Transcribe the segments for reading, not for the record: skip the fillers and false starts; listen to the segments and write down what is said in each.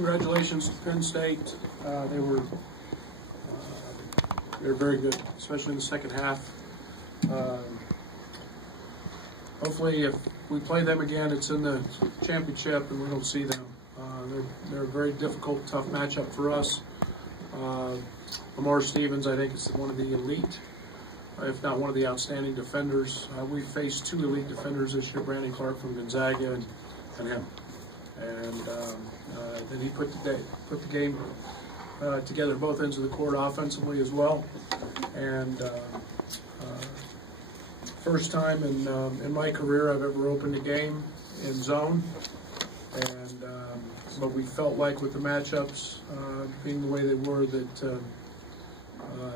congratulations to Penn State. They were very good, especially in the second half. Hopefully, if we play them again, it's in the championship and we don't see them. They're a very difficult, tough matchup for us. Lamar Stevens, I think, is one of the elite, if not one of the outstanding defenders. We faced two elite defenders this year, Brandon Clark from Gonzaga and him. And then he put the game together both ends of the court offensively as well. And first time in my career I've ever opened a game in zone. And but we felt like with the matchups being the way they were that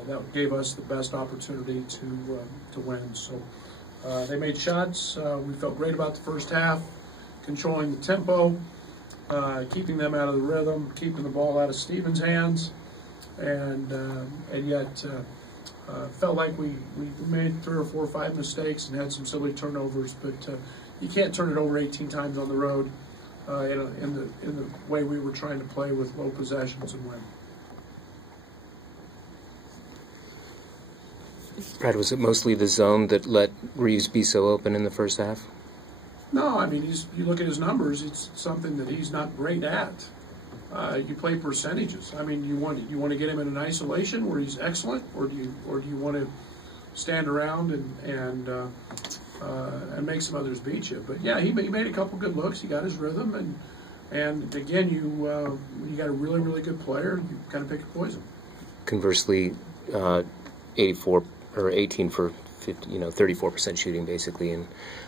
that gave us the best opportunity to win. So they made shots. We felt great about the first half, controlling the tempo, keeping them out of the rhythm, keeping the ball out of Stevens' hands, and yet felt like we made 3 or 4 or 5 mistakes and had some silly turnovers. But you can't turn it over 18 times on the road in the way we were trying to play with low possessions and win. Brad, was it mostly the zone that let Reaves be so open in the first half? No, I mean, you look at his numbers, it's something that he's not great at. You play percentages. I mean, you want to get him in an isolation where he's excellent, or do you want to stand around and make some others beat you? But yeah, he made a couple good looks. He got his rhythm, and again, you got a really, really good player. You kind of pick a poison. Conversely, 84 or 18 for 50, 34% shooting basically, and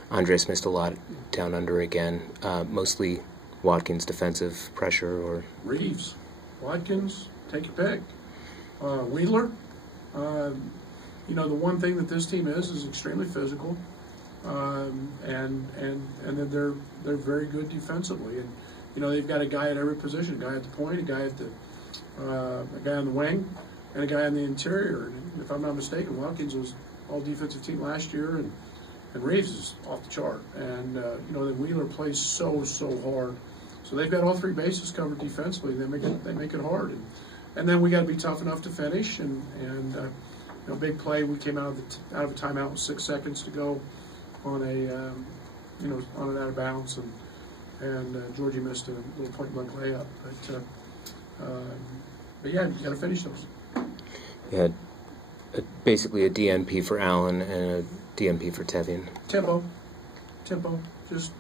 Andres missed a lot down under again. Mostly Watkins defensive pressure or Reaves, Watkins, take your pick. Wheeler. The one thing that this team is extremely physical, and then they're very good defensively. And they've got a guy at every position: a guy at the point, a guy on the wing, and a guy on the interior. And if I'm not mistaken, Watkins was all defensive team last year, and Reaves is off the chart. And then Wheeler plays so hard. So they've got all 3 bases covered defensively. They make it hard, and then we got to be tough enough to finish. And big play. We came out of a timeout with 6 seconds to go on on an out of bounds, and Georgie missed a little point blank layup. But yeah, you got to finish those. Yeah, basically a DNP for Allen and a DNP for Tevian. Tempo. Just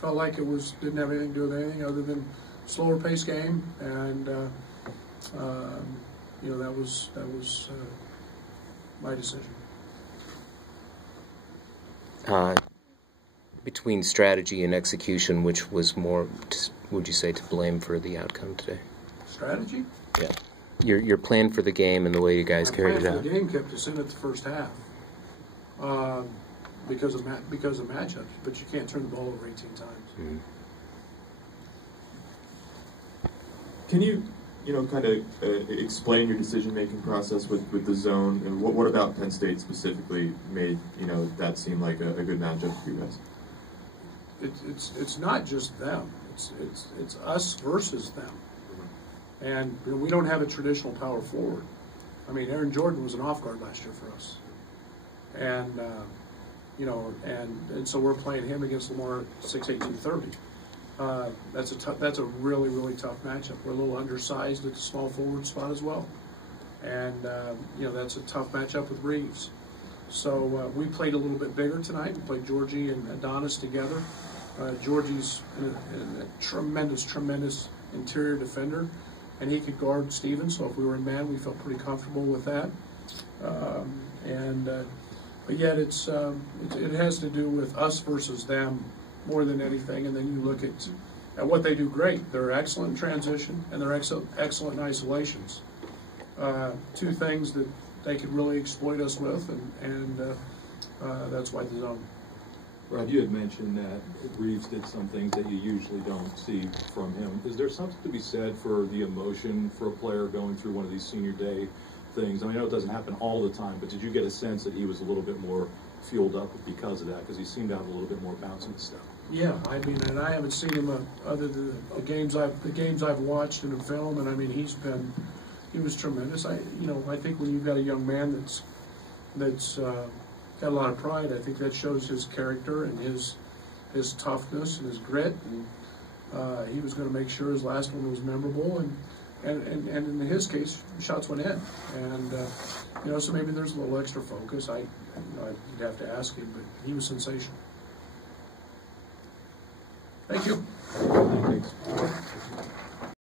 felt like didn't have anything to do with anything other than slower pace game, and that was my decision. Between strategy and execution, which was more, would you say, to blame for the outcome today? Strategy? Yeah. Your plan for the game and the way you guys carried it out. My plan for the game kept us in at the first half because of matchups, but you can't turn the ball over 18 times. Mm-hmm. Can you kind of explain your decision-making process with the zone, and what about Penn State specifically made that seem like a good matchup for you guys? It's not just them. It's us versus them. And we don't have a traditional power forward. I mean, Aaron Jordan was an off guard last year for us, and and so we're playing him against Lamar 6'8", 230. That's a really, really tough matchup. We're a little undersized at the small forward spot as well, and that's a tough matchup with Reaves. So we played a little bit bigger tonight. We played Georgie and Adonis together. Georgie's a tremendous interior defender, and he could guard Stevens. So if we were in man, we felt pretty comfortable with that. But yet it has to do with us versus them more than anything. And then you look at what they do great. They're excellent in transition, and they're excellent in isolations. 2 things that they could really exploit us with, and that's why the zone. Rob, you had mentioned that Reaves did some things that you usually don't see from him. Is there something to be said for the emotion for a player going through one of these senior day things? I mean, I know it doesn't happen all the time, but did you get a sense that he was a little bit more fueled up because of that? Because he seemed to have a little bit more bounce in his step. Yeah, I mean, and I haven't seen him other than the games I've watched in the film, and I mean, he was tremendous. I think when you've got a young man that's got a lot of pride, I think that shows his character and his toughness and his grit. And he was going to make sure his last one was memorable, and in his case, shots went in. And so maybe there's a little extra focus. I'd have to ask him, but he was sensational. Thank you. Thanks.